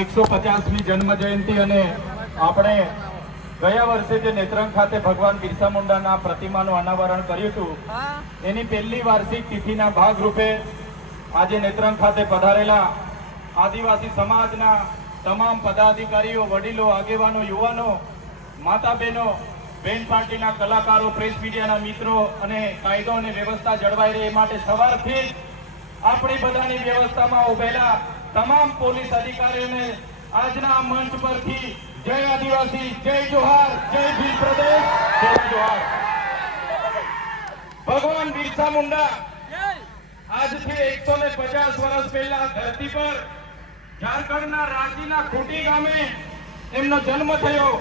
એકસો પચાસમી જન્મ જયંતિ અને આપણે ગયા વર્ષે જે નેત્રંગ ખાતે ભગવાન બિરસા મુંડાના પ્રતિમાનું અનાવરણ કર્યું હતું એની પહેલી વાર્ષિક તિથિના ભાગરૂપે આજે નેત્રંગ ખાતે પધારેલા આદિવાસી સમાજના તમામ પદાધિકારીઓ વડીલો આગેવાનો યુવાનો માતા બહેનો બેન પાર્ટીના કલાકારો પ્રેસ મીડિયાના મિત્રો અને કાયદો અને વ્યવસ્થા જળવાઈ રહે એ માટે સવારથી આપણી બધાની વ્યવસ્થામાં ઉભેલા તમામ પોલીસ અધિકારીઓને આજના મંચ પરથી જય આદિવાસી જય જોહાર જય ભીલ પ્રદેશ જય જોહાર ભગવાન બિરસા મુંડા આજથી એકસો ને પચાસ વર્ષ પહેલા ધરતી પર ઝારખંડના રાંચીના ખૂટી ગામે એમનો જન્મ થયો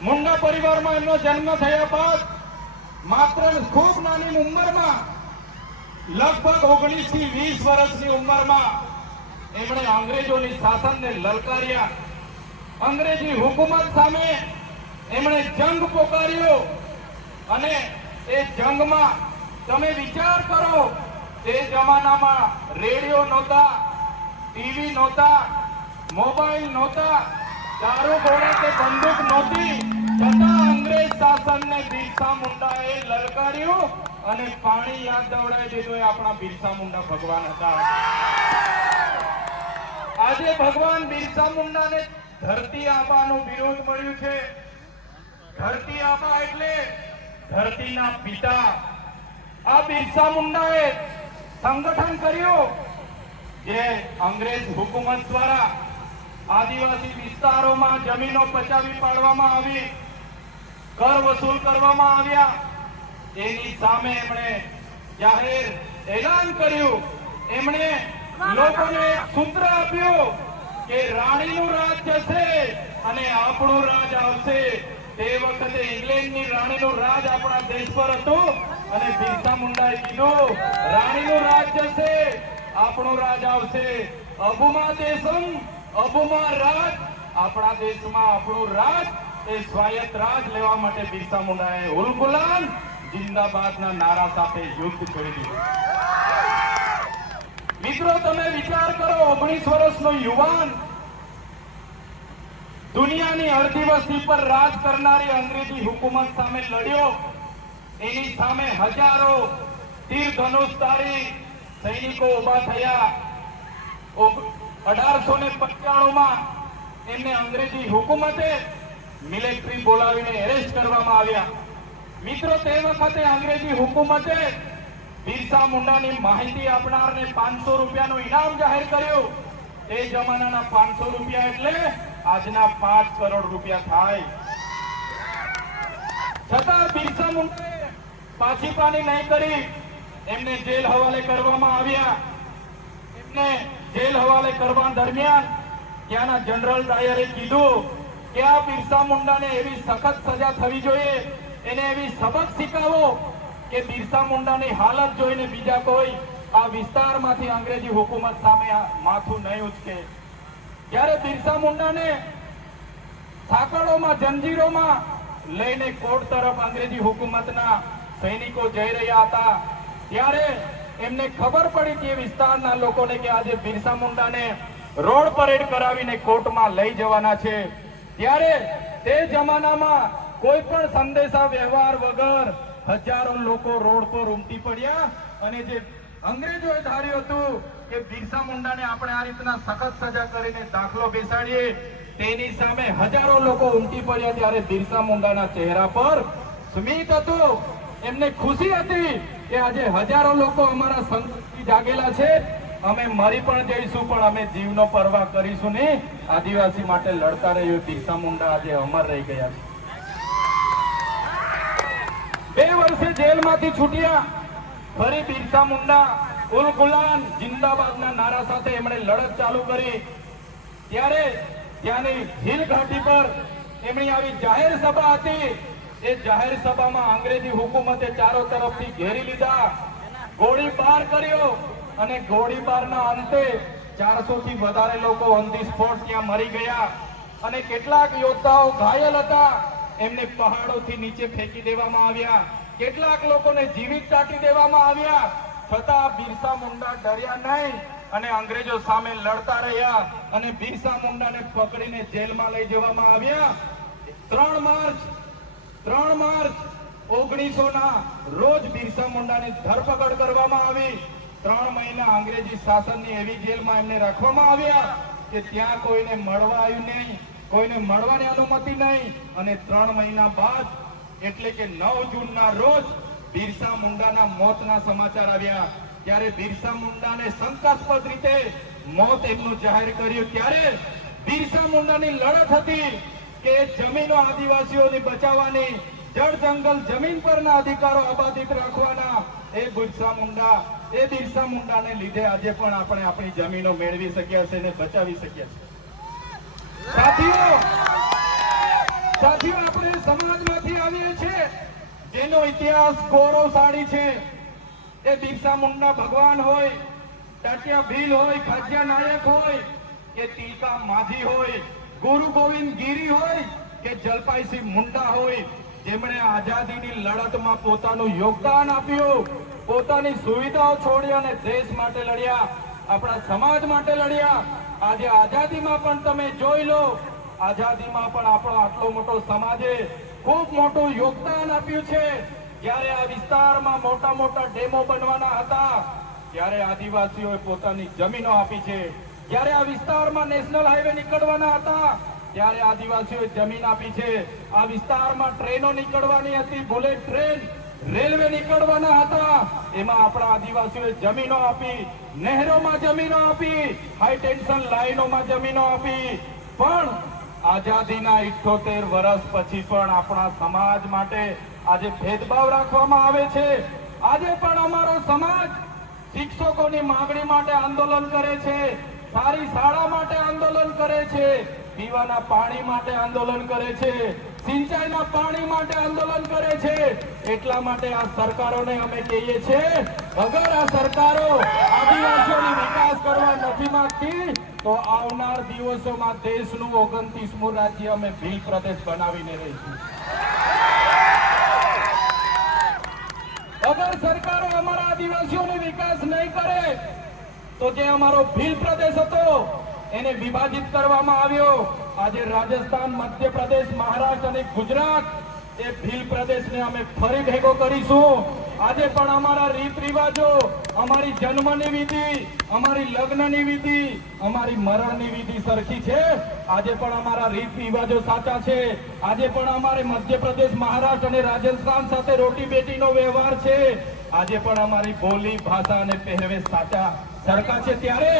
મુંડા પરિવારમાં એમનો જન્મ થયા બાદ માત્ર ખૂબ નાની ઉંમરમાં લગભગ ઓગણીસ થી વીસ વર્ષની ઉંમરમાં એમણે અંગ્રેજોની શાસનને લલકાર્યા અંગ્રેજી હુકુમત સામે એમણે જંગ પોકાર્યો અને એ જંગમાં તમે વિચાર કરો તે જમાનામાં રેડિયો નહોતા ટીવી નહોતા મોબાઈલ નહોતા દારૂ ઘોડા કે બંદૂક નહોતી છતાં અંગ્રેજ શાસનને બિરસા મુંડાએ લલકાર્યું અને પાણી યાદ દવડાવી દીધું એ આપણા બિરસા મુંડા ભગવાન હતા આજે ભગવાન બિરસા મુંડાને ધરતી આબાનો વિરોધ મળ્યો છે ધરતી આબા એટલે ધરતીના પિતા આ બિરસા મુંડાએ સંગઠન કર્યું જે અંગ્રેજ હુકુમત દ્વારા આદિવાસી વિસ્તારોમાં જમીનો પચાવી પાડવામાં આવી કર વસૂલ કરવામાં આવ્યા એની સામે એમણે જાહેર એલાન કર્યું એમણે લોકોને સૂત્ર આપ્યું કે રાણીનું રાજ જશે અને આપણું રાજ આવશે તે વખતે ઇંગ્લેન્ડની રાણીનું રાજ આપણા દેશ પર હતું અને બિરસા મુંડાએ કીધું રાણીનું રાજ જશે આપણું રાજ આવશે અબુમા દેશમ અબુમા રાજ આપણા દેશમાં આપણો રાજ એ સ્વાયત રાજ લેવા માટે બિરસા મુંડાએ ઉલગુલાન જિંદાબાદના નારા સાથે યુદ્ધ છોડી દીધું મિત્રો તમે વિચાર કરો ઓગણીસ વર્ષનો યુવાન દુનિયાની અડધી વસ્તી પર રાજ કરનારી અંગ્રેજી હુકુમત સામે લડ્યો એની સામે હજારો તીર ધનુષધારી સૈનિકો ઉભા થયા અઢારસો ને પંચાણુંમાં એમને અંગ્રેજી હુકુમતે મિલિટરી બોલાવીને એરેસ્ટ કરવામાં આવ્યા મિત્રો તે વખતે અંગ્રેજી હુકુમતે બિરસા ની માહિતી આપનારને પાંચસો રૂપિયાનું ઇનામ જાહેર કર્યું તે જમાનાના પાંચસો રૂપિયા એટલે આજના પાંચ કરોડ રૂપિયા થાય છતાં બિરસા મુંડાએ પાછી પાની નહીં કરી એમને જેલ હવાલે કરવામાં આવ્યા એમને જેલ હવાલે કરવા દરમિયાન ત્યાંના જનરલ ડાયરે કીધું કે આ બિરસા મુંડાને એવી સખત સજા થવી જોઈએ એને એવી સબક શીખાવો કે બિરસા મુંડાની હાલત જોઈને બીજા કોઈ આ વિસ્તારમાંથી અંગ્રેજી હુકુમત સામે માથું નહીં ઉચકે ત્યારે બિરસા મુંડાને સાંકળોમાં જંજીરોમાં લઈને કોર્ટ તરફ અંગ્રેજી હુકુમતના સૈનિકો જઈ રહ્યા હતા ત્યારે એમને ખબર પડી કે વિસ્તારના લોકોને કે આજે બિરસા મુંડાને રોડ પરેડ કરાવીને કોર્ટમાં લઈ જવાના છે ત્યારે તે જમાનામાં કોઈ પણ સંદેશા વ્યવહાર વગર હજારો લોકો રોડ પર ઉમટી પડ્યા અને જે અંગ્રેજોએ ધાર્યું હતું કે બિરસા મુંડાને આપણે આ રીતના સખત સજા કરીને દાખલો બેસાડીએ તેની સામે હજારો લોકો ઉમટી પડ્યા ત્યારે બિરસા મુંડાના ચહેરા પર સ્મિત હતું એમને ખુશી હતી કે આજે હજારો લોકો અમારા સંસ્કૃતિ જાગેલા છે અમે મરી પણ જઈશું પણ અમે જીવનો પરવા કરીશું નહીં આદિવાસી માટે લડતા રહ્યો બિરસા મુંડા આજે અમર રહી ગયા છે દિવસે જેલમાંથી છૂટ્યા ફરી બિરસા મુંડા ઉલ ગુલાન જિંદાબાદના નારા સાથે એમણે લડત ચાલુ કરી ત્યારે ત્યાંની હિલ ઘાટી પર એમની આવી જાહેર સભા હતી એ જાહેર સભામાં અંગ્રેજી હુકુમતે ચારો તરફથી ઘેરી લીધા ગોળીબાર કર્યો અને ગોળીબારના અંતે ચારસો થી વધારે લોકો ઓન ધી સ્પોટ ત્યાં મરી ગયા અને કેટલાક યોદ્ધાઓ ઘાયલ હતા એમને પહાડોથી નીચે ફેંકી દેવામાં આવ્યા કેટલાક લોકોને જીવિત ચાટી દેવામાં આવ્યા છતાં બિરસા મુંડા ડર્યા નહીં અને અંગ્રેજો સામે લડતા રહ્યા અને બિરસા મુંડાને પકડીને જેલમાં લઈ જવામાં આવ્યા ત્રણ માર્ચ ત્રણ માર્ચ ઓગણીસો ના રોજ બિરસા મુંડાની ધરપકડ કરવામાં આવી ત્રણ મહિના અંગ્રેજી શાસનની એવી જેલમાં એમને રાખવામાં આવ્યા કે ત્યાં કોઈને મળવા આવ્યું નહીં કોઈને મળવાની અનુમતિ નહીં અને ત્રણ મહિના બાદ એટલે કે નવ જૂનના રોજ બિરસા મુંડાના મોતના સમાચાર આવ્યા ત્યારે બિરસા મુંડાને શંકાસ્પદ રીતે મોત એમનું જાહેર કર્યું ત્યારે બિરસા મુંડાની લડત હતી કે જમીનો આદિવાસીઓની બચાવવાની જળ જંગલ જમીન પરના અધિકારો અબાધિત રાખવાના એ બિરસા મુંડા એ બિરસા ને લીધે આજે પણ આપણે આપણી જમીનો મેળવી શક્યા છે અને બચાવી શક્યા છે સાથીઓ સાથીઓ આપણે સમાજમાં એનો ઇતિહાસ ગૌરવશાળી છે એ બિરસા મુંડા ભગવાન હોય ટાટિયા ભીલ હોય ખાજિયા નાયક હોય કે તિલકા માધી હોય ગુરુ ગોવિંદ ગીરી હોય કે જલપાઈસિંહ મુંડા હોય જેમણે આઝાદીની લડતમાં પોતાનું યોગદાન આપ્યું પોતાની સુવિધાઓ છોડી અને દેશ માટે લડ્યા આપણા સમાજ માટે લડ્યા આજે આઝાદીમાં પણ તમે જોઈ લો આઝાદીમાં પણ આપણો આટલો મોટો સમાજે ખૂબ મોટું યોગદાન આપ્યું છે જ્યારે આ વિસ્તારમાં મોટા મોટા ડેમો બનવાના હતા ત્યારે આદિવાસીઓએ પોતાની જમીનો આપી છે જ્યારે આ વિસ્તારમાં નેશનલ હાઈવે નીકળવાના હતા ત્યારે આદિવાસીઓએ જમીન આપી છે આ વિસ્તારમાં ટ્રેનો નીકળવાની હતી બુલેટ ટ્રેન રેલવે નીકળવાના હતા એમાં આપણા આદિવાસીઓએ જમીનો આપી નહેરોમાં જમીનો આપી હાઈ ટેન્શન લાઈનોમાં જમીનો આપી પણ આઝાદીના ઇઠ્ઠોતેર વર્ષ પછી પણ આપણા સમાજ માટે આજે ભેદભાવ રાખવામાં આવે છે આજે પણ અમારો સમાજ શિક્ષકોની માંગણી માટે આંદોલન કરે છે સારી શાળા માટે આંદોલન કરે છે પીવાના પાણી માટે આંદોલન કરે છે સિંચાઈના પાણી માટે આંદોલન કરે છે એટલા માટે આ સરકારોને અમે કહીએ છીએ અગર આ સરકારો આદિવાસીઓની વિકાસ કરવા નથી માંગતી તો આવનાર દિવસોમાં દેશનું ઓગણત્રીસમું રાજ્ય અમે ભીલ પ્રદેશ બનાવીને રહીશું અગર સરકારો અમારા આદિવાસીઓનો વિકાસ નહીં કરે તો જે અમારો ભીલ પ્રદેશ હતો એને વિભાજિત કરવામાં આવ્યો આજે રાજસ્થાન મધ્યપ્રદેશ મહારાષ્ટ્ર અને ગુજરાત એ ભીલ પ્રદેશને અમે ફરી ભેગો કરીશું આજે પણ અમારા રીત રિવાજો અમારી જન્મની વિધિ અમારી લગ્નની વિધિ અમારી મરણની વિધિ સરખી છે આજે પણ અમારા રીત રિવાજો સાચા છે આજે પણ અમારે મધ્યપ્રદેશ મહારાષ્ટ્ર અને રાજસ્થાન સાથે રોટી બેટીનો વ્યવહાર છે આજે પણ અમારી બોલી ભાષા અને પહેરવેશ સાચા સરકાર છે ત્યારે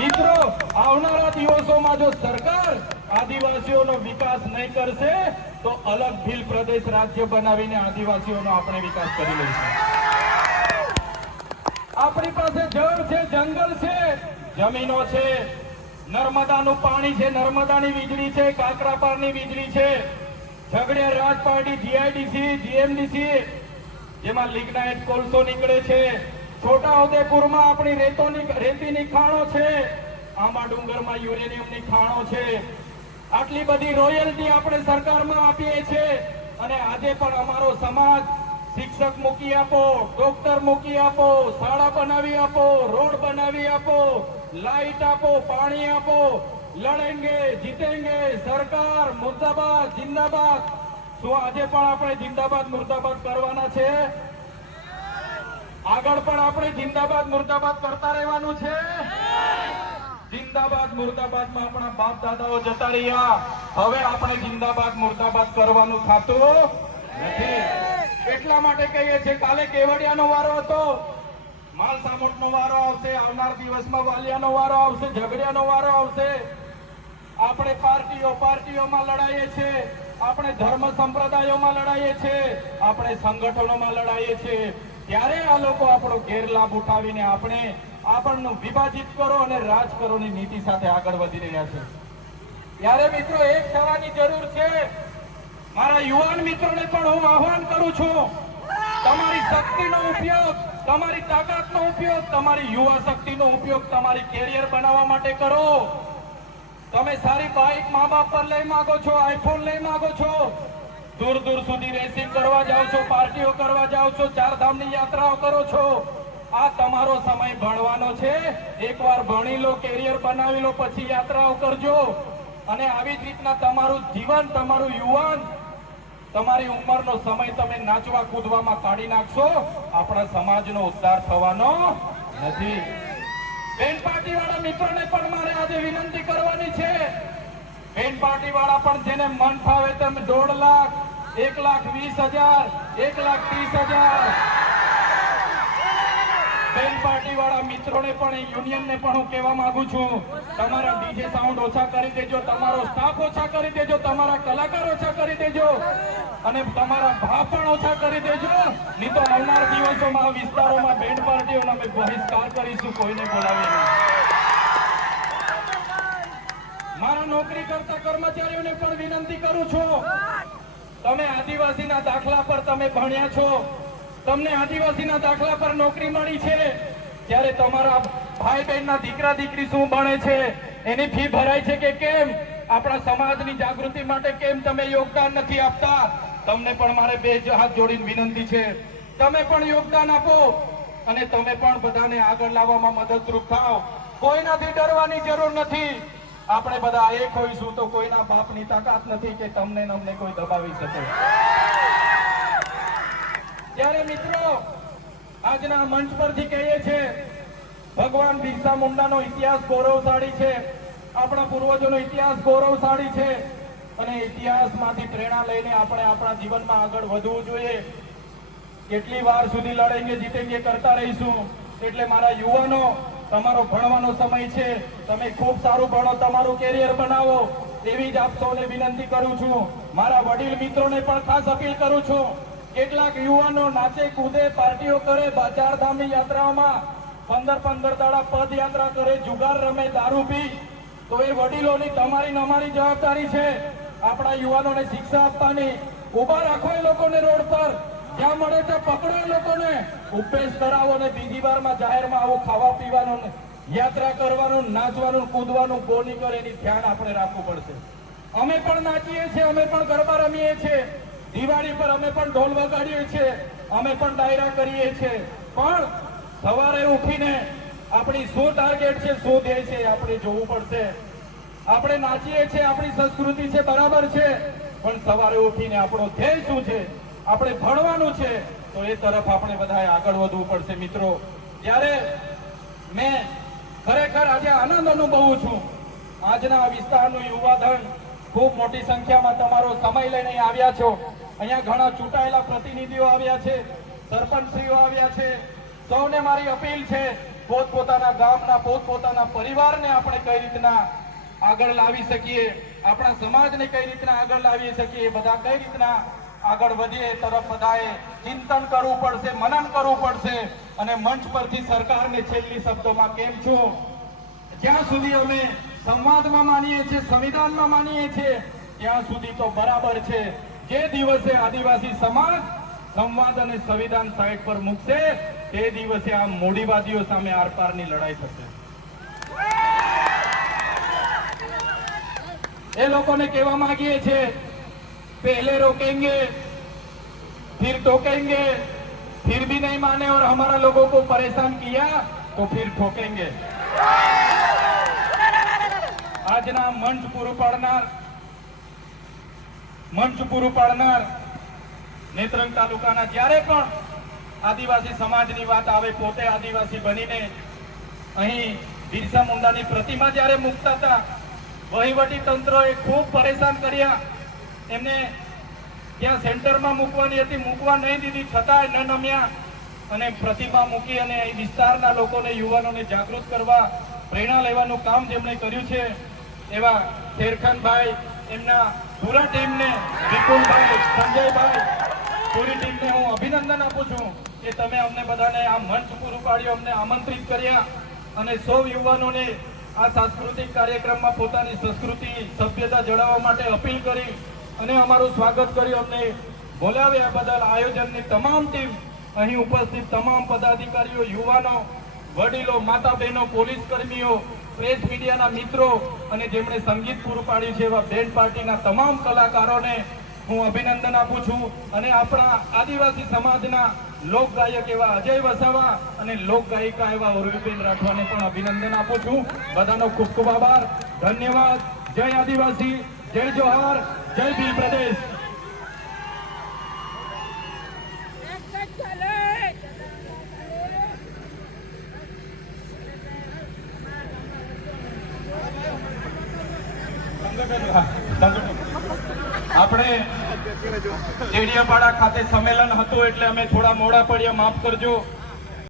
મિત્રો આવનારા દિવસોમાં જો સરકાર આદિવાસીઓનો વિકાસ નહીં કરશે તો અલગ ભીલ પ્રદેશ રાજ્ય બનાવીને આદિવાસીઓનો આપણે વિકાસ કરી લઈશું આપણી પાસે જળ છે જંગલ છે જમીનો છે નર્મદાનું પાણી છે નર્મદાની વીજળી છે કાકરાપારની વીજળી છે ઝઘડિયા રાજપારડી જીઆઈડીસી જીએમડીસી જેમાં લિગ્નાઇટ કોલસો નીકળે છે છોટા ઉદેપુરમાં આપણી રેતોની રેતીની ખાણો છે આમાં ડુંગરમાં યુરેનિયમની ખાણો છે આટલી બધી રોયલ્ટી આપણે સરકારમાં આપીએ છીએ અને આજે પણ અમારો સમાજ શિક્ષક મૂકી આપો ડોક્ટર મૂકી આપો શાળા બનાવી આપો રોડ બનાવી આપો લાઈટ આપો પાણી આપો લડેંગે જીતેંગે સરકાર મુર્દાબાદ જિંદાબાદ શું આજે પણ આપણે જિંદાબાદ મુર્દાબાદ કરવાના છે આગળ પણ આપણે જિંદાબાદ મુર્દાબાદ કરતા રહેવાનું છે જિંદાબાદ મુર્દાબાદ માં આપણા બાપ દાદાઓ જતા રહ્યા હવે આપણે જિંદાબાદ મુર્દાબાદ કરવાનું થતું નથી એટલા માટે કહીએ છીએ કાલે કેવડિયાનો વારો હતો માલ સામોટનો વારો આવશે આવનાર દિવસમાં વાલિયાનો વારો આવશે ઝઘડિયાનો વારો આવશે આપણે પાર્ટીઓ પાર્ટીઓમાં લડાઈએ છીએ આપણે ધર્મ સંપ્રદાયોમાં લડાઈએ છીએ આપણે સંગઠનોમાં લડાઈએ છીએ ત્યારે આ લોકો આપણો ગેરલાભ ઉઠાવીને આપણે આપણનું વિભાજિત કરો અને રાજ કરોની નીતિ સાથે આગળ વધી રહ્યા છે ત્યારે મિત્રો એક થવાની જરૂર છે મારા યુવાન મિત્રોને પણ હું આહવાન કરું છું તમારી શક્તિનો ઉપયોગ તમારી તાકાતનો ઉપયોગ તમારી યુવા શક્તિનો ઉપયોગ તમારી કેરિયર બનાવવા માટે કરો તમે સારી બાઇક મા બાપ પર લઈ માંગો છો આઈફોન લઈ માંગો છો દૂર દૂર સુધી રેસિંગ કરવા જાઓ છો પાર્ટીઓ કરવા જાઓ છો ચાર ધામની યાત્રાઓ કરો છો આ તમારો સમય ભણવાનો છે એકવાર ભણી લો કેરિયર બનાવી લો પછી યાત્રાઓ કરજો અને આવી જ રીતના તમારું જીવન તમારું યુવાન તમારી ઉંમરનો સમય તમે નાચવા કૂદવામાં કાઢી નાખશો આપણા સમાજનો ઉદ્ધાર થવાનો નથી બેન પાર્ટી વાળા મિત્રોને પણ મારે આજે વિનંતી કરવાની છે બેન પાર્ટી વાળા પણ જેને મન ફાવે તેમ દોઢ લાખ એક લાખ વીસ હજાર એક લાખ ત્રીસ હજાર બેન પાર્ટી વાળા મિત્રોને પણ યુનિયનને પણ હું કહેવા માંગુ છું તમારા ડીજે સાઉન્ડ ઓછા કરી દેજો તમારો સ્ટાફ ઓછા કરી દેજો તમારા કલાકાર ઓછા કરી દેજો અને તમારા ભાવ પણ ઓછા કરી દેજો નહીં તો આવનાર દિવસોમાં વિસ્તારોમાં બેન્ડ પાર્ટીઓનો અમે બહિષ્કાર કરીશું કોઈને બોલાવીને મારા નોકરી કરતા કર્મચારીઓને પણ વિનંતી કરું છું તમે આદિવાસીના દાખલા પર તમે ભણ્યા છો તમને આદિવાસીના દાખલા પર નોકરી મળી છે ત્યારે તમારા ભાઈ બહેનના દીકરા દીકરી શું ભણે છે એની ફી ભરાય છે કે કેમ આપણા સમાજની જાગૃતિ માટે કેમ તમે યોગદાન નથી આપતા તમને પણ મારે બે હાથ જોડીને વિનંતી છે તમે પણ યોગદાન આપો અને તમે પણ બધાને આગળ લાવવામાં મદદરૂપ થાઓ કોઈનાથી ડરવાની જરૂર નથી આપણે બધા એક હોઈશું તો કોઈના બાપની તાકાત નથી કે તમને અમને કોઈ દબાવી શકે ત્યારે મિત્રો આજના મંચ પરથી કહીએ છે ભગવાન બિરસા મુંડાનો ઇતિહાસ ગૌરવશાળી છે આપણા પૂર્વજોનો ઇતિહાસ ગૌરવશાળી છે અને ઇતિહાસમાંથી પ્રેરણા લઈને આપણે આપણા જીવનમાં આગળ વધવું જોઈએ કેટલી વાર સુધી લડેંગે જીતેંગે કરતા રહીશું એટલે મારા યુવાનો તમારો ભણવાનો સમય છે તમે ખૂબ સારું ભણો તમારું કેરિયર બનાવો એવી જ આપ સૌને વિનંતી કરું છું મારા વડીલ મિત્રોને પણ ખાસ અપીલ કરું છું કેટલાક યુવાનો નાચે કૂદે પાર્ટીઓ કરે ચારધામની યાત્રાઓમાં પંદર પંદર દાડા પદયાત્રા કરે જુગાર રમે દારૂ પી તો એ વડીલોની તમારી અમારી જવાબદારી છે આપણા યુવાનોને શિક્ષા આપવાની ઉભા રાખો એ લોકોને રોડ પર જ્યાં મળે ત્યાં પકડો એ લોકોને ઉપેશ ધરાવો ને બીજી વારમાં જાહેરમાં આવો ખાવા પીવાનું યાત્રા કરવાનું નાચવાનું કૂદવાનું કોની કરે એની ધ્યાન આપણે રાખવું પડશે અમે પણ નાચીએ છીએ અમે પણ ગરબા રમીએ છીએ દિવાળી પર અમે પણ ઢોલ વગાડીએ છીએ અમે પણ ડાયરા કરીએ છીએ પણ સવારે ઉઠીને આપણી શું ટાર્ગેટ છે શું ધ્યેય છે આપણે જોવું પડશે આપણે નાચીએ છીએ આપણી સંસ્કૃતિ છે બરાબર છે પણ સવારે ઉઠીને આપણો ધ્યેય શું છે આપણે ભણવાનું છે તો એ તરફ આપણે બધાએ આગળ વધવું પડશે મિત્રો ત્યારે મેં ખરેખર આજે આનંદ અનુભવું છું આજના વિસ્તારનું યુવાધન ખૂબ મોટી સંખ્યામાં તમારો સમય લઈને આવ્યા છો અહીંયા ઘણા ચૂંટાયેલા પ્રતિનિધિઓ આવ્યા છે સરપંચશ્રીઓ આવ્યા છે સૌને મારી અપીલ છે પોતપોતાના ગામના પોતપોતાના પરિવારને આપણે કઈ રીતના આગળ લાવી શકીએ આપણા સમાજને કઈ રીતના આગળ લાવી શકીએ બધા કઈ રીતના આગળ વધીએ એ તરફ બધાએ ચિંતન કરવું પડશે મનન કરવું પડશે અને મંચ પરથી સરકારને છેલ્લી શબ્દોમાં કેમ છો જ્યાં સુધી અમે સંવાદમાં માનીએ છીએ સંવિધાનમાં માનીએ છીએ ત્યાં સુધી તો બરાબર છે જે દિવસે આદિવાસી સમાજ સંવાદ અને સંવિધાન સાઈડ પર મૂકશે તે દિવસે આ મોડીવાદીઓ સામે આરપારની લડાઈ થશે એ લોકોને કહેવા માંગીએ છીએ पहले रोकेंगे फिर टोकेंगे फिर भी नहीं माने और हमारा लोगों को परेशान किया तो फिर ठोकेंगे આજના મંચ પૂરું પાડનાર મંચ પૂરું પાડનાર નેત્રંગ તાલુકાના જ્યારે પણ આદિવાસી સમાજની વાત આવે પોતે આદિવાસી બનીને અહીં બિરસા મુંડાની પ્રતિમા જ્યારે મૂકતા હતા વહીવટી તંત્રએ ખૂબ પરેશાન કર્યા એમને ત્યાં સેન્ટરમાં મૂકવાની હતી મૂકવા નહીં દીધી છતાંય ન નમ્યા અને પ્રતિમા મૂકી અને એ વિસ્તારના લોકોને યુવાનોને જાગૃત કરવા પ્રેરણા લેવાનું કામ જેમણે કર્યું છે એવા શેરખાનભાઈ એમના પૂરા ટીમને વિપુલભાઈ સંજયભાઈ પૂરી ટીમને હું અભિનંદન આપું છું કે તમે અમને બધાને આ મંચ પૂરું પાડ્યું અમને આમંત્રિત કર્યા અને સૌ યુવાનોને આ સાંસ્કૃતિક કાર્યક્રમમાં પોતાની સંસ્કૃતિ સભ્યતા જળાવવા માટે અપીલ કરી અને અમારું સ્વાગત કર્યું અમને બોલાવ્યા બદલ આયોજનની તમામ ટીમ અહીં ઉપસ્થિત તમામ પદાધિકારીઓ યુવાનો વડીલો માતા બહેનો પોલીસ કર્મીઓ પ્રેસ મીડિયાના મિત્રો અને જેમણે સંગીત પૂરું પાડ્યું છે એવા બેન્ડ પાર્ટીના તમામ કલાકારોને હું અભિનંદન આપું છું અને આપણા આદિવાસી સમાજના લોકગાયક એવા અજય વસાવા અને લોકગાયિકા એવા ઉર્વીબેન રાઠવાને પણ અભિનંદન આપું છું બધાનો ખૂબ ખૂબ આભાર ધન્યવાદ જય આદિવાસી જય જોહાર જય ભીમ પ્રદેશ આપણે ડેડિયાપાડા ખાતે સંમેલન હતું એટલે અમે થોડા મોડા પડ્યા માફ કરજો